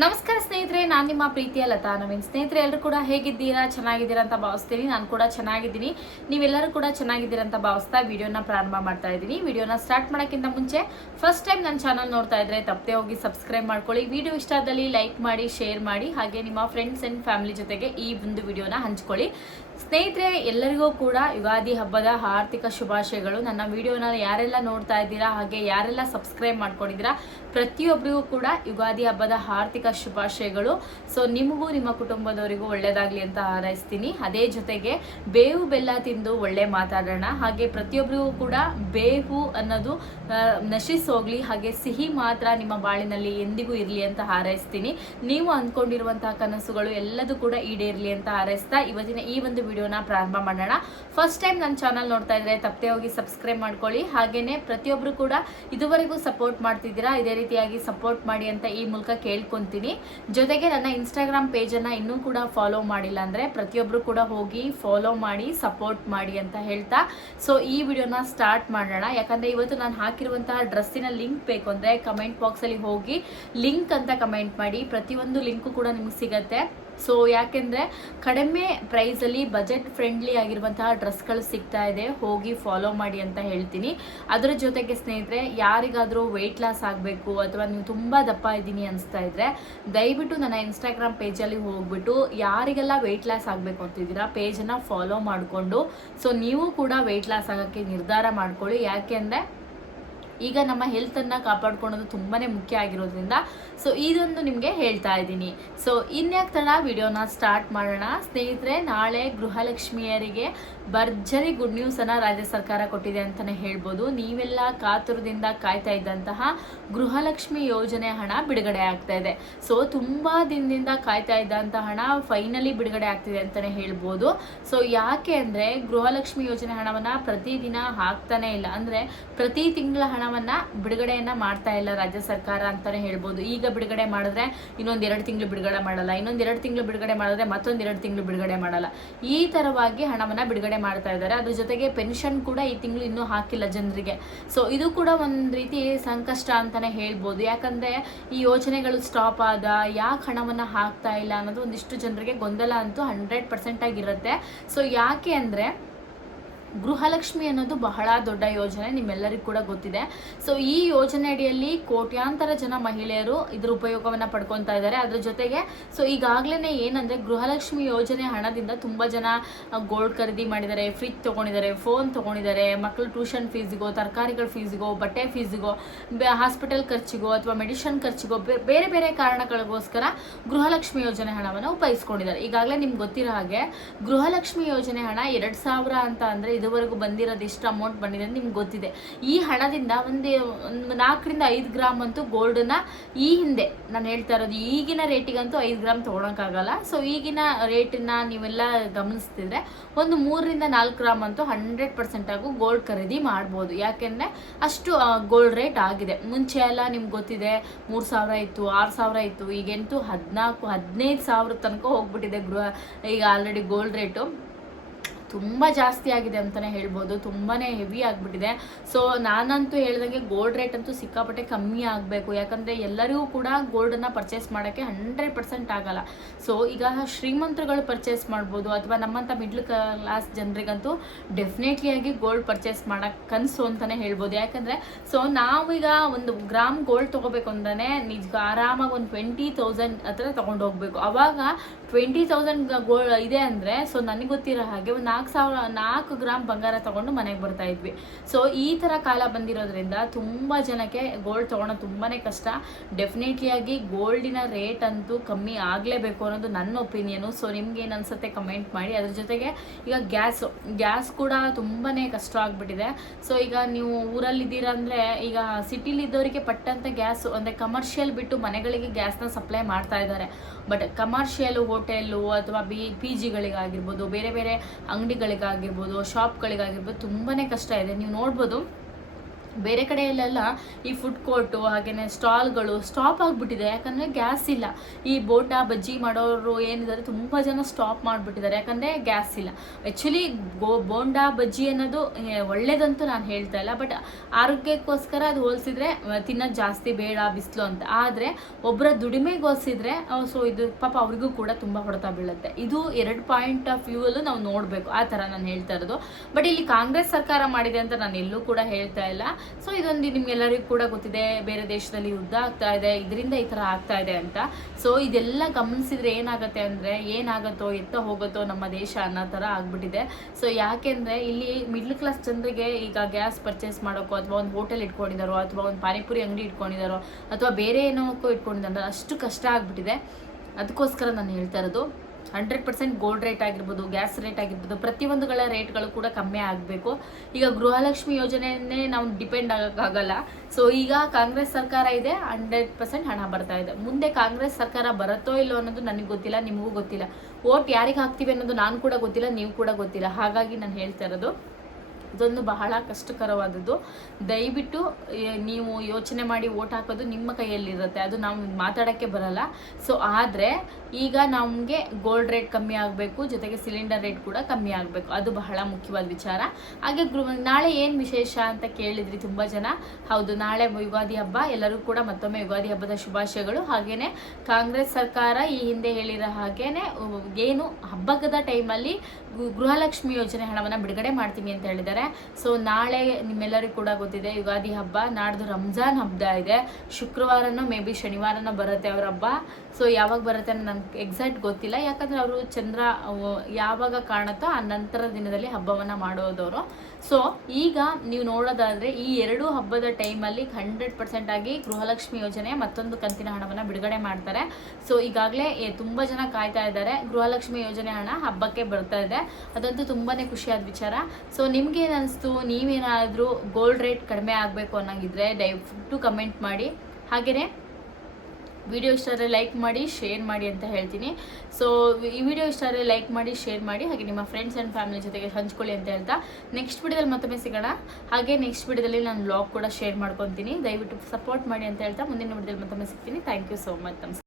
ನಮಸ್ಕಾರ ಸ್ನೇಹಿತರೆ, ನಾನು ನಿಮ್ಮ ಪ್ರೀತಿಯ ಲತಾ ನವೀನ್. ಸ್ನೇಹಿತರೆ, ಎಲ್ಲರೂ ಕೂಡ ಹೇಗಿದ್ದೀರಾ? ಚೆನ್ನಾಗಿದ್ದೀರಾ ಅಂತ ಭಾವಿಸ್ತೀನಿ. ನಾನು ಕೂಡ ಚೆನ್ನಾಗಿದ್ದೀನಿ. ನೀವೆಲ್ಲರೂ ಕೂಡ ಚೆನ್ನಾಗಿದ್ದೀರಾ ಅಂತ ಭಾವಿಸ್ತಾ ವಿಡಿಯೋನ ಪ್ರಾರಂಭ ಮಾಡ್ತಾ ಇದ್ದೀನಿ. ವಿಡಿಯೋನ ಸ್ಟಾರ್ಟ್ ಮಾಡೋಕ್ಕಿಂತ ಮುಂಚೆ ಫಸ್ಟ್ ಟೈಮ್ ನನ್ನ ಚಾನಲ್ ನೋಡ್ತಾ ಇದ್ರೆ ತಪ್ಪದೆ ಹೋಗಿ ಸಬ್ಸ್ಕ್ರೈಬ್ ಮಾಡ್ಕೊಳ್ಳಿ. ವಿಡಿಯೋ ಇಷ್ಟ ಆದಲ್ಲಿ ಲೈಕ್ ಮಾಡಿ, ಶೇರ್ ಮಾಡಿ, ಹಾಗೆ ನಿಮ್ಮ ಫ್ರೆಂಡ್ಸ್ ಆ್ಯಂಡ್ ಫ್ಯಾಮಿಲಿ ಜೊತೆಗೆ ಈ ಒಂದು ವಿಡಿಯೋನ ಹಂಚ್ಕೊಳ್ಳಿ. ಸ್ನೇಹಿತರೆ, ಎಲ್ಲರಿಗೂ ಕೂಡ ಯುಗಾದಿ ಹಬ್ಬದ ಆರ್ಥಿಕ ಶುಭಾಶಯಗಳು. ನನ್ನ ವಿಡಿಯೋನ ಯಾರೆಲ್ಲ ನೋಡ್ತಾ ಇದ್ದೀರಾ, ಹಾಗೆ ಯಾರೆಲ್ಲ ಸಬ್ಸ್ಕ್ರೈಬ್ ಮಾಡ್ಕೊಂಡಿದ್ದೀರಾ, ಪ್ರತಿಯೊಬ್ಬರಿಗೂ ಕೂಡ ಯುಗಾದಿ ಹಬ್ಬದ ಆರ್ಥಿಕ ಶುಭಾಶಯಗಳು. ಸೊ ನಿಮಗೂ ನಿಮ್ಮ ಕುಟುಂಬದವರಿಗೂ ಒಳ್ಳೇದಾಗ್ಲಿ ಅಂತ ಹಾರೈಸ್ತೀನಿ. ಅದೇ ಜೊತೆಗೆ ಬೇವು ಬೆಲ್ಲ ತಿಂದು ಒಳ್ಳೆ ಮಾತಾಡೋಣ. ಹಾಗೆ ಪ್ರತಿಯೊಬ್ಬರಿಗೂ ಕೂಡ ಬೇವು ಅನ್ನೋದು ನಶಿಸೋಗ್ಲಿ, ಹಾಗೆ ಸಿಹಿ ಮಾತ್ರ ನಿಮ್ಮ ಬಾಳಿನಲ್ಲಿ ಎಂದಿಗೂ ಇರಲಿ ಅಂತ ಹಾರೈಸ್ತೀನಿ. ನೀವು ಅಂದ್ಕೊಂಡಿರುವಂತಹ ಕನಸುಗಳು ಎಲ್ಲದೂ ಕೂಡ ಈಡೇರಲಿ ಅಂತ ಹಾರೈಸ್ತಾ ಇವತ್ತಿನ ಈ ಒಂದು ವಿಡಿಯೋನ ಪ್ರಾರಂಭ ಮಾಡೋಣ. ಫಸ್ಟ್ ಟೈಮ್ ನನ್ನ ಚಾನಲ್ ನೋಡ್ತಾ ಇದ್ರೆ ತಪ್ಪದೆ ಹೋಗಿ ಸಬ್ಸ್ಕ್ರೈಬ್ ಮಾಡ್ಕೊಳ್ಳಿ. ಹಾಗೇನೆ ಪ್ರತಿಯೊಬ್ಬರು ಕೂಡ ಇದುವರೆಗೂ ಸಪೋರ್ಟ್ ಮಾಡ್ತಿದ್ದೀರಾ, ಇದೇ ರೀತಿಯಾಗಿ ಸಪೋರ್ಟ್ ಮಾಡಿ ಅಂತ ಈ ಮೂಲಕ ಕೇಳ್ಕೊಂತೀನಿ. ಜೊತೆಗೆ ನನ್ನ ಇನ್ಸ್ಟಾಗ್ರಾಮ್ ಪೇಜನ್ನು ಇನ್ನೂ ಕೂಡ ಫಾಲೋ ಮಾಡಿಲ್ಲ ಅಂದರೆ ಪ್ರತಿಯೊಬ್ಬರು ಕೂಡ ಹೋಗಿ ಫಾಲೋ ಮಾಡಿ, ಸಪೋರ್ಟ್ ಮಾಡಿ ಅಂತ ಹೇಳ್ತಾ ಸೊ ಈ ವಿಡಿಯೋನ ಸ್ಟಾರ್ಟ್ ಮಾಡೋಣ. ಯಾಕಂದರೆ ಇವತ್ತು ನಾನು ಹಾಕಿರುವಂತಹ ಡ್ರೆಸ್ಸಿನ ಲಿಂಕ್ ಬೇಕು ಅಂದರೆ ಕಮೆಂಟ್ ಬಾಕ್ಸಲ್ಲಿ ಹೋಗಿ ಲಿಂಕ್ ಅಂತ ಕಮೆಂಟ್ ಮಾಡಿ. ಪ್ರತಿಯೊಂದು ಲಿಂಕು ಕೂಡ ನಿಮಗೆ ಸಿಗತ್ತೆ. ಸೊ ಯಾಕೆಂದರೆ ಕಡಿಮೆ ಪ್ರೈಸಲ್ಲಿ ಬಜೆಟ್ ಫ್ರೆಂಡ್ಲಿ ಆಗಿರುವಂತಹ ಡ್ರೆಸ್ಗಳು ಸಿಗ್ತಾ ಇದೆ, ಹೋಗಿ ಫಾಲೋ ಮಾಡಿ ಅಂತ ಹೇಳ್ತೀನಿ. ಅದರ ಜೊತೆಗೆ ಸ್ನೇಹಿತರೆ, ಯಾರಿಗಾದರೂ ವೆಯ್ಟ್ ಲಾಸ್ ಆಗಬೇಕು ಅಥವಾ ನೀವು ತುಂಬ ದಪ್ಪ ಇದ್ದೀನಿ ಅನಿಸ್ತಾ ಇದ್ದರೆ ದಯವಿಟ್ಟು ನನ್ನ ಇನ್ಸ್ಟಾಗ್ರಾಮ್ ಪೇಜಲ್ಲಿ ಹೋಗ್ಬಿಟ್ಟು ಯಾರಿಗೆಲ್ಲ ವೆಯ್ಟ್ ಲಾಸ್ ಆಗಬೇಕು ಅಂತಿದ್ದೀರಾ ಪೇಜನ್ನು ಫಾಲೋ ಮಾಡಿಕೊಂಡು ಸೊ ನೀವು ಕೂಡ ವೆಯ್ಟ್ ಲಾಸ್ ಆಗೋಕ್ಕೆ ನಿರ್ಧಾರ ಮಾಡ್ಕೊಳ್ಳಿ. ಯಾಕೆ ಅಂದರೆ ಈಗ ನಮ್ಮ ಹೆಲ್ತನ್ನು ಕಾಪಾಡ್ಕೊಳ್ಳೋದು ತುಂಬಾ ಮುಖ್ಯ ಆಗಿರೋದ್ರಿಂದ ಸೊ ಇದೊಂದು ನಿಮಗೆ ಹೇಳ್ತಾ ಇದ್ದೀನಿ. ಸೊ ಇನ್ಯಾಕೆ ತಡ, ವಿಡಿಯೋನ ಸ್ಟಾರ್ಟ್ ಮಾಡೋಣ. ಸ್ನೇಹಿತರೆ, ನಾಳೆ ಗೃಹಲಕ್ಷ್ಮಿಯರಿಗೆ ಭರ್ಜರಿ ಗುಡ್ ನ್ಯೂಸನ್ನು ರಾಜ್ಯ ಸರ್ಕಾರ ಕೊಟ್ಟಿದೆ ಅಂತಲೇ ಹೇಳ್ಬೋದು. ನೀವೆಲ್ಲ ಕಾತುರದಿಂದ ಕಾಯ್ತಾ ಇದ್ದಂತಹ ಗೃಹಲಕ್ಷ್ಮಿ ಯೋಜನೆ ಹಣ ಬಿಡುಗಡೆ ಆಗ್ತಾ ಇದೆ. ಸೊ ತುಂಬ ದಿನದಿಂದ ಕಾಯ್ತಾ ಇದ್ದಂಥ ಹಣ ಫೈನಲಿ ಬಿಡುಗಡೆ ಆಗ್ತಿದೆ ಅಂತಲೇ ಹೇಳ್ಬೋದು. ಸೊ ಯಾಕೆ ಅಂದರೆ ಗೃಹಲಕ್ಷ್ಮಿ ಯೋಜನೆ ಹಣವನ್ನು ಪ್ರತಿದಿನ ಹಾಕ್ತಾನೆ ಇಲ್ಲ, ಅಂದರೆ ಪ್ರತಿ ತಿಂಗಳ ಹಣವನ್ನು ಬಿಡುಗಡೆಯನ್ನು ಮಾಡ್ತಾ ಇಲ್ಲ ರಾಜ್ಯ ಸರ್ಕಾರ ಅಂತಲೇ ಹೇಳ್ಬೋದು. ಈಗ ಬಿಡುಗಡೆ ಮಾಡಿದ್ರೆ ಇನ್ನೊಂದು 2 ತಿಂಗಳು ಬಿಡುಗಡೆ ಮಾಡಲ್ಲ, ಇನ್ನೊಂದು 2 ತಿಂಗಳು ಬಿಡುಗಡೆ ಮಾಡಿದ್ರೆ ಮತ್ತೊಂದು 2 ತಿಂಗಳು ಬಿಡುಗಡೆ ಮಾಡಲ್ಲ. ಈ ಥರವಾಗಿ ಹಣವನ್ನು ಬಿಡುಗಡೆ ಮಾಡ್ತಾ ಇದ್ದಾರೆ. ಅದ್ರ ಜೊತೆಗೆ ಪೆನ್ಷನ್ ಕೂಡ ಈ ತಿಂಗಳು ಇನ್ನೂ ಹಾಕಿಲ್ಲ ಜನರಿಗೆ. ಸೊ ಇದು ಕೂಡ ಒಂದು ರೀತಿ ಸಂಕಷ್ಟ ಅಂತಲೇ ಹೇಳ್ಬೋದು. ಯಾಕಂದರೆ ಈ ಯೋಜನೆಗಳು ಸ್ಟಾಪ್ ಆದ, ಯಾಕೆ ಹಣವನ್ನು ಹಾಕ್ತಾ ಇಲ್ಲ ಅನ್ನೋದು ಒಂದಿಷ್ಟು ಜನರಿಗೆ ಗೊಂದಲ ಅಂತೂ 100% ಆಗಿರುತ್ತೆ. ಸೊ ಯಾಕೆ ಅಂದರೆ ಗೃಹಲಕ್ಷ್ಮಿ ಅನ್ನೋದು ಬಹಳ ದೊಡ್ಡ ಯೋಜನೆ, ನಿಮ್ಮೆಲ್ಲರಿಗೂ ಕೂಡ ಗೊತ್ತಿದೆ. ಸೊ ಈ ಯೋಜನೆ ಅಡಿಯಲ್ಲಿ ಕೋಟ್ಯಾಂತರ ಜನ ಮಹಿಳೆಯರು ಇದ್ರ ಉಪಯೋಗವನ್ನು ಪಡ್ಕೊತಾ ಇದ್ದಾರೆ. ಅದ್ರ ಜೊತೆಗೆ ಸೊ ಈಗಾಗಲೇ ಏನಂದರೆ ಗೃಹಲಕ್ಷ್ಮಿ ಯೋಜನೆ ಹಣದಿಂದ ತುಂಬ ಜನ ಗೋಲ್ಡ್ ಖರೀದಿ ಮಾಡಿದ್ದಾರೆ, ಫ್ರಿಜ್ ತೊಗೊಂಡಿದ್ದಾರೆ, ಫೋನ್ ತೊಗೊಂಡಿದ್ದಾರೆ, ಮಕ್ಕಳು ಟ್ಯೂಷನ್ ಫೀಸಿಗೋ, ತರಕಾರಿಗಳ ಫೀಸಿಗೋ, ಬಟ್ಟೆ ಫೀಸಿಗೋ, ಹಾಸ್ಪಿಟಲ್ ಖರ್ಚಿಗೋ ಅಥವಾ ಮೆಡಿಷನ್ ಖರ್ಚಿಗೋ ಬೇರೆ ಬೇರೆ ಕಾರಣಗಳಿಗೋಸ್ಕರ ಗೃಹಲಕ್ಷ್ಮಿ ಯೋಜನೆ ಹಣವನ್ನು ಉಪಯೋಗಿಸ್ಕೊಂಡಿದ್ದಾರೆ. ಈಗಾಗಲೇ ನಿಮ್ಗೆ ಗೊತ್ತಿರೋ ಹಾಗೆ ಗೃಹಲಕ್ಷ್ಮಿ ಯೋಜನೆ ಹಣ 2,000 ಅಂತ ಅಂದರೆ ಇದುವರೆಗೂ ಬಂದಿರೋದು ಎಷ್ಟು ಅಮೌಂಟ್ ಬಂದಿದೆ ಅಂತ ನಿಮ್ಗೆ ಗೊತ್ತಿದೆ. ಈ ಹಣದಿಂದ ಒಂದು 4 ರಿಂದ 5 ಗ್ರಾಮ್ ಅಂತೂ ಗೋಲ್ಡನ್ನ ಈ ಹಿಂದೆ ನಾನು ಹೇಳ್ತಾ ಇರೋದು ಈಗಿನ ರೇಟಿಗಂತೂ 5 ಗ್ರಾಮ್ ತೊಗೊಳಕ್ಕಾಗಲ್ಲ. ಸೊ ಈಗಿನ ರೇಟನ್ನ ನೀವೆಲ್ಲ ಗಮನಿಸ್ತಿದ್ರೆ ಒಂದು 3 ರಿಂದ 4 ಗ್ರಾಮ್ ಅಂತೂ 100% ಆಗು ಗೋಲ್ಡ್ ಖರೀದಿ ಮಾಡ್ಬೋದು. ಯಾಕೆಂದರೆ ಅಷ್ಟು ಗೋಲ್ಡ್ ರೇಟ್ ಆಗಿದೆ. ಮುಂಚೆ ಎಲ್ಲ ನಿಮ್ಗೆ ಗೊತ್ತಿದೆ 3,000 ಇತ್ತು, 6,000 ಇತ್ತು, ಈಗಂತೂ 14,000-15,000 ತನಕ ಹೋಗ್ಬಿಟ್ಟಿದೆ ಈಗ ಆಲ್ರೆಡಿ ಗೋಲ್ಡ್ ರೇಟು ತುಂಬ ಜಾಸ್ತಿ ಆಗಿದೆ ಅಂತಲೇ ಹೇಳ್ಬೋದು. ತುಂಬಾ ಹೆವಿ ಆಗಿಬಿಟ್ಟಿದೆ. ಸೊ ನಾನಂತೂ ಹೇಳ್ದಂಗೆ ಗೋಲ್ಡ್ ರೇಟ್ ಅಂತೂ ಸಿಕ್ಕಾಪಟ್ಟೆ ಕಮ್ಮಿ ಆಗಬೇಕು. ಯಾಕಂದರೆ ಎಲ್ಲರಿಗೂ ಕೂಡ ಗೋಲ್ಡನ್ನು ಪರ್ಚೇಸ್ ಮಾಡೋಕ್ಕೆ 100% ಆಗಲ್ಲ. ಸೊ ಈಗ ಶ್ರೀಮಂತರುಗಳು ಪರ್ಚೇಸ್ ಮಾಡ್ಬೋದು, ಅಥವಾ ನಮ್ಮಂಥ ಮಿಡ್ಲ್ ಕ್ಲಾಸ್ ಜನರಿಗಂತೂ ಡೆಫಿನೆಟ್ಲಿಯಾಗಿ ಗೋಲ್ಡ್ ಪರ್ಚೇಸ್ ಮಾಡೋಕ್ಕೆ ಕನಸು ಅಂತಲೇ ಹೇಳ್ಬೋದು. ಯಾಕಂದರೆ ಸೊ ನಾವೀಗ ಒಂದು ಗ್ರಾಮ್ ಗೋಲ್ಡ್ ತೊಗೋಬೇಕು ಅಂದ್ರೆ ನಿಜ ಆರಾಮಾಗಿ ಒಂದು 20,000 ಹತ್ರ ತೊಗೊಂಡು ಹೋಗಬೇಕು. ಆವಾಗ 20,000 ಗೋಲ್ಡ್ ಇದೆ ಅಂದರೆ ಸೊ ನನಗೆ ಗೊತ್ತಿರೋ ಹಾಗೆ ಒಂದು 4 ಗ್ರಾಮ್ ಬಂಗಾರ ತೊಗೊಂಡು ಮನೆಗೆ ಬರ್ತಾ ಇದ್ವಿ. ಸೊ ಈ ಥರ ಕಾಲ ಬಂದಿರೋದ್ರಿಂದ ತುಂಬ ಜನಕ್ಕೆ ಗೋಲ್ಡ್ ತೊಗೊಳೋದು ತುಂಬಾ ಕಷ್ಟ. ಡೆಫಿನೆಟ್ಲಿಯಾಗಿ ಗೋಲ್ಡಿನ ರೇಟ್ ಅಂತೂ ಕಮ್ಮಿ ಆಗಲೇಬೇಕು ಅನ್ನೋದು ನನ್ನ ಒಪಿನಿಯನು. ಸೊ ನಿಮ್ಗೇನು ಅನಿಸುತ್ತೆ ಕಮೆಂಟ್ ಮಾಡಿ. ಅದ್ರ ಜೊತೆಗೆ ಈಗ ಗ್ಯಾಸ್ ಕೂಡ ತುಂಬಾ ಕಷ್ಟ ಆಗಿಬಿಟ್ಟಿದೆ. ಸೊ ಈಗ ನೀವು ಊರಲ್ಲಿದ್ದೀರಾ ಅಂದರೆ ಈಗ ಸಿಟಿಲಿದ್ದವರಿಗೆ ಪಟ್ಟಂಥ ಗ್ಯಾಸು ಅಂದರೆ ಕಮರ್ಷಿಯಲ್ ಬಿಟ್ಟು ಮನೆಗಳಿಗೆ ಗ್ಯಾಸ್ನ ಸಪ್ಲೈ ಮಾಡ್ತಾ ಇದ್ದಾರೆ. ಬಟ್ ಕಮರ್ಷಿಯಲು ಹೋಟೆಲು ಅಥವಾ PGಗಳಿಗಾಗಿರ್ಬೋದು, ಬೇರೆ ಬೇರೆ ಅಂಗಡಿಗಳಿಗಾಗಿರ್ಬೋದು, ಶಾಪ್ಗಳಿಗಾಗಿರ್ಬೋದು ತುಂಬಾ ಕಷ್ಟ ಇದೆ. ನೀವು ನೋಡ್ಬೋದು ಬೇರೆ ಕಡೆಯಲ್ಲೆಲ್ಲ ಈ ಫುಡ್ ಕೋರ್ಟು ಹಾಗೆಯೇ ಸ್ಟಾಲ್ಗಳು ಸ್ಟಾಪ್ ಆಗಿಬಿಟ್ಟಿದೆ, ಯಾಕಂದರೆ ಗ್ಯಾಸ್ ಇಲ್ಲ. ಈ ಬೋಂಡಾ ಬಜ್ಜಿ ಮಾಡೋರು ಏನಿದ್ದಾರೆ ತುಂಬ ಜನ ಸ್ಟಾಪ್ ಮಾಡಿಬಿಟ್ಟಿದ್ದಾರೆ, ಯಾಕಂದರೆ ಗ್ಯಾಸ್ ಇಲ್ಲ. ಆ್ಯಕ್ಚುಲಿ ಬೋಂಡಾ ಬಜ್ಜಿ ಅನ್ನೋದು ಒಳ್ಳೇದಂತೂ ನಾನು ಹೇಳ್ತಾ ಇಲ್ಲ, ಬಟ್ ಆರೋಗ್ಯಕ್ಕೋಸ್ಕರ ಅದು ಹೋಲಿಸಿದ್ರೆ ತಿನ್ನೋದು ಜಾಸ್ತಿ ಬೇಡ ಬಿಸಿಲು ಅಂತ. ಆದರೆ ಒಬ್ಬರ ದುಡಿಮೆಗೆ ಹೋಲಿಸಿದ್ರೆ ಸೊ ಇದು ಪಾಪ ಅವ್ರಿಗೂ ಕೂಡ ತುಂಬ ಹೊಡೆತ ಬೀಳುತ್ತೆ. ಇದು 2 ಪಾಯಿಂಟ್ ಆಫ್ ವ್ಯೂವಲ್ಲೂ ನಾವು ನೋಡಬೇಕು, ಆ ಥರ ನಾನು ಹೇಳ್ತಾ ಇರೋದು. ಬಟ್ ಇಲ್ಲಿ ಕಾಂಗ್ರೆಸ್ ಸರ್ಕಾರ ಮಾಡಿದೆ ಅಂತ ನಾನು ಎಲ್ಲೂ ಕೂಡ ಹೇಳ್ತಾ ಇಲ್ಲ. ಸೊ ಇದೊಂದು ನಿಮ್ಗೆಲ್ಲರಿಗೂ ಕೂಡ ಗೊತ್ತಿದೆ, ಬೇರೆ ದೇಶದಲ್ಲಿ ಯುದ್ಧ ಆಗ್ತಾ ಇದೆ, ಇದರಿಂದ ಈ ಥರ ಆಗ್ತಾ ಇದೆ ಅಂತ. ಸೊ ಇದೆಲ್ಲ ಗಮನಿಸಿದ್ರೆ ಏನಾಗುತ್ತೆ ಅಂದರೆ, ಏನಾಗುತ್ತೋ ಎತ್ತ ಹೋಗುತ್ತೋ ನಮ್ಮ ದೇಶ ಅನ್ನೋ ಥರ ಆಗ್ಬಿಟ್ಟಿದೆ. ಸೊ ಯಾಕೆಂದರೆ ಇಲ್ಲಿ ಮಿಡ್ಲ್ ಕ್ಲಾಸ್ ಜನರಿಗೆ ಈಗ ಗ್ಯಾಸ್ ಪರ್ಚೇಸ್ ಮಾಡೋಕ್ಕೋ, ಅಥವಾ ಒಂದು ಹೋಟೆಲ್ ಇಟ್ಕೊಂಡಿದ್ದಾರೋ, ಅಥವಾ ಒಂದು ಪಾನಿಪುರಿ ಅಂಗಡಿ ಇಟ್ಕೊಂಡಿದ್ದಾರೋ, ಅಥವಾ ಬೇರೆ ಏನೋಕ್ಕೋ ಇಟ್ಕೊಂಡಿದ್ದಾರೋ ಅಷ್ಟು ಕಷ್ಟ ಆಗಿಬಿಟ್ಟಿದೆ. ಅದಕ್ಕೋಸ್ಕರ ನಾನು ಹೇಳ್ತಾ ಇರೋದು 100% ಗೋಲ್ಡ್ ರೇಟ್ ಆಗಿರ್ಬೋದು, ಗ್ಯಾಸ್ ರೇಟ್ ಆಗಿರ್ಬೋದು, ಪ್ರತಿಯೊಂದುಗಳ ರೇಟ್ಗಳು ಕೂಡ ಕಮ್ಮಿ ಆಗಬೇಕು. ಈಗ ಗೃಹಲಕ್ಷ್ಮಿ ಯೋಜನೆಯನ್ನೇ ನಾವು ಡಿಪೆಂಡ್ ಆಗೋಕ್ಕಾಗಲ್ಲ. ಸೊ ಈಗ ಕಾಂಗ್ರೆಸ್ ಸರ್ಕಾರ ಇದೆ, 100% ಹಣ ಬರ್ತಾ ಇದೆ. ಮುಂದೆ ಕಾಂಗ್ರೆಸ್ ಸರ್ಕಾರ ಬರುತ್ತೋ ಇಲ್ಲೋ ಅನ್ನೋದು ನನಗೆ ಗೊತ್ತಿಲ್ಲ, ನಿಮಗೂ ಗೊತ್ತಿಲ್ಲ. ವೋಟ್ ಯಾರಿಗೆ ಹಾಕ್ತೀವಿ ಅನ್ನೋದು ನಾನು ಕೂಡ ಗೊತ್ತಿಲ್ಲ, ನೀವು ಕೂಡ ಗೊತ್ತಿಲ್ಲ. ಹಾಗಾಗಿ ನಾನು ಹೇಳ್ತಾ ಇರೋದು ಇದೊಂದು ಬಹಳ ಕಷ್ಟಕರವಾದದ್ದು. ದಯವಿಟ್ಟು ನೀವು ಯೋಚನೆ ಮಾಡಿ ವೋಟ್ ಹಾಕೋದು ನಿಮ್ಮ ಕೈಯಲ್ಲಿರುತ್ತೆ, ಅದು ನಾವು ಮಾತಾಡೋಕ್ಕೆ ಬರಲ್ಲ. ಸೊ ಆದರೆ ಈಗ ನಮಗೆ ಗೋಲ್ಡ್ ರೇಟ್ ಕಮ್ಮಿ ಆಗಬೇಕು, ಜೊತೆಗೆ ಸಿಲಿಂಡರ್ ರೇಟ್ ಕೂಡ ಕಮ್ಮಿ ಆಗಬೇಕು, ಅದು ಬಹಳ ಮುಖ್ಯವಾದ ವಿಚಾರ. ಹಾಗೆ ನಾಳೆ ಏನು ವಿಶೇಷ ಅಂತ ಕೇಳಿದ್ರಿ ತುಂಬ ಜನ. ಹೌದು, ನಾಳೆ ಯುಗಾದಿ ಹಬ್ಬ, ಎಲ್ಲರೂ ಕೂಡ ಮತ್ತೊಮ್ಮೆ ಯುಗಾದಿ ಹಬ್ಬದ ಶುಭಾಶಯಗಳು. ಹಾಗೆಯೇ ಕಾಂಗ್ರೆಸ್ ಸರ್ಕಾರ ಈ ಹಿಂದೆ ಹೇಳಿರೋ ಹಾಗೇನೆ ಏನು ಹಬ್ಬದ ಟೈಮಲ್ಲಿ ಗೃಹಲಕ್ಷ್ಮಿ ಯೋಜನೆ ಹಣವನ್ನು ಬಿಡುಗಡೆ ಮಾಡ್ತೀನಿ ಅಂತ ಹೇಳಿದ್ದಾರೆ. ಸೊ ನಾಳೆ ನಿಮ್ಮೆಲ್ಲರಿಗೂ ಕೂಡ ಗೊತ್ತಿದೆ ಯುಗಾದಿ ಹಬ್ಬ, ನಾಡ್ದು ರಂಜಾನ್ ಹಬ್ಬ ಇದೆ. ಶುಕ್ರವಾರನೋ ಮೇ ಬಿ ಶನಿವಾರನೋ ಬರುತ್ತೆ ಅವ್ರ ಹಬ್ಬ. ಸೊ ಯಾವಾಗ ಬರುತ್ತೆ ನನಗೆ ಎಕ್ಸಾಕ್ಟ್ ಗೊತ್ತಿಲ್ಲ, ಯಾಕಂದರೆ ಅವರು ಚಂದ್ರ ಯಾವಾಗ ಕಾಣುತ್ತೋ ಆ ನಂತರ ದಿನದಲ್ಲಿ ಹಬ್ಬವನ್ನು ಮಾಡೋದವರು. ಸೊ ಈಗ ನೀವು ನೋಡೋದಾದರೆ ಈ 2 ಹಬ್ಬದ ಟೈಮಲ್ಲಿ 100% ಆಗಿ ಗೃಹಲಕ್ಷ್ಮಿ ಯೋಜನೆ ಮತ್ತೊಂದು ಕಂತಿನ ಹಣವನ್ನು ಬಿಡುಗಡೆ ಮಾಡ್ತಾರೆ. ಸೊ ಈಗಾಗಲೇ ತುಂಬ ಜನ ಕಾಯ್ತಾ ಇದ್ದಾರೆ, ಗೃಹಲಕ್ಷ್ಮಿ ಯೋಜನೆ ಹಣ ಹಬ್ಬಕ್ಕೆ ಬರ್ತಾ ಇದೆ. ಅದಂತೂ ತುಂಬಾ ಖುಷಿಯಾದ ವಿಚಾರ. ಸೊ ನಿಮ್ಗೇನು ಅನಿಸ್ತು? ನೀವೇನಾದರೂ ಗೋಲ್ಡ್ ರೇಟ್ ಕಡಿಮೆ ಆಗಬೇಕು ಅನ್ನೋಂಗಿದ್ರೆ ದಯವಿಟ್ಟು ಕಮೆಂಟ್ ಮಾಡಿ. ಹಾಗೆಯೇ ವಿಡಿಯೋ ಇಷ್ಟ ಆದರೆ ಲೈಕ್ ಮಾಡಿ, ಶೇರ್ ಮಾಡಿ ಅಂತ ಹೇಳ್ತೀನಿ. ಸೊ ಈ ವಿಡಿಯೋ ಇಷ್ಟ ಆದರೆ ಲೈಕ್ ಮಾಡಿ, ಶೇರ್ ಮಾಡಿ, ಹಾಗೆ ನಿಮ್ಮ ಫ್ರೆಂಡ್ಸ್ ಆ್ಯಂಡ್ ಫ್ಯಾಮಿಲಿ ಜೊತೆಗೆ ಹಂಚ್ಕೊಳ್ಳಿ ಅಂತ ಹೇಳ್ತಾ ನೆಕ್ಸ್ಟ್ ವಿಡಿಯೋದಲ್ಲಿ ಮತ್ತೊಮ್ಮೆ ಸಿಗೋಣ. ಹಾಗೆ ನೆಕ್ಸ್ಟ್ ವಿಡಿಯೋದಲ್ಲಿ ನಾನು ವ್ಲಾಗ್ ಕೂಡ ಶೇರ್ ಮಾಡ್ಕೊತೀನಿ. ದಯವಿಟ್ಟು ಸಪೋರ್ಟ್ ಮಾಡಿ ಅಂತ ಹೇಳ್ತಾ ಮುಂದಿನ ವಿಡಿಯೋದಲ್ಲಿ ಮತ್ತೊಮ್ಮೆ ಸಿಗ್ತೀನಿ. Thank you so much. ನಮಸ್ಕಾರ.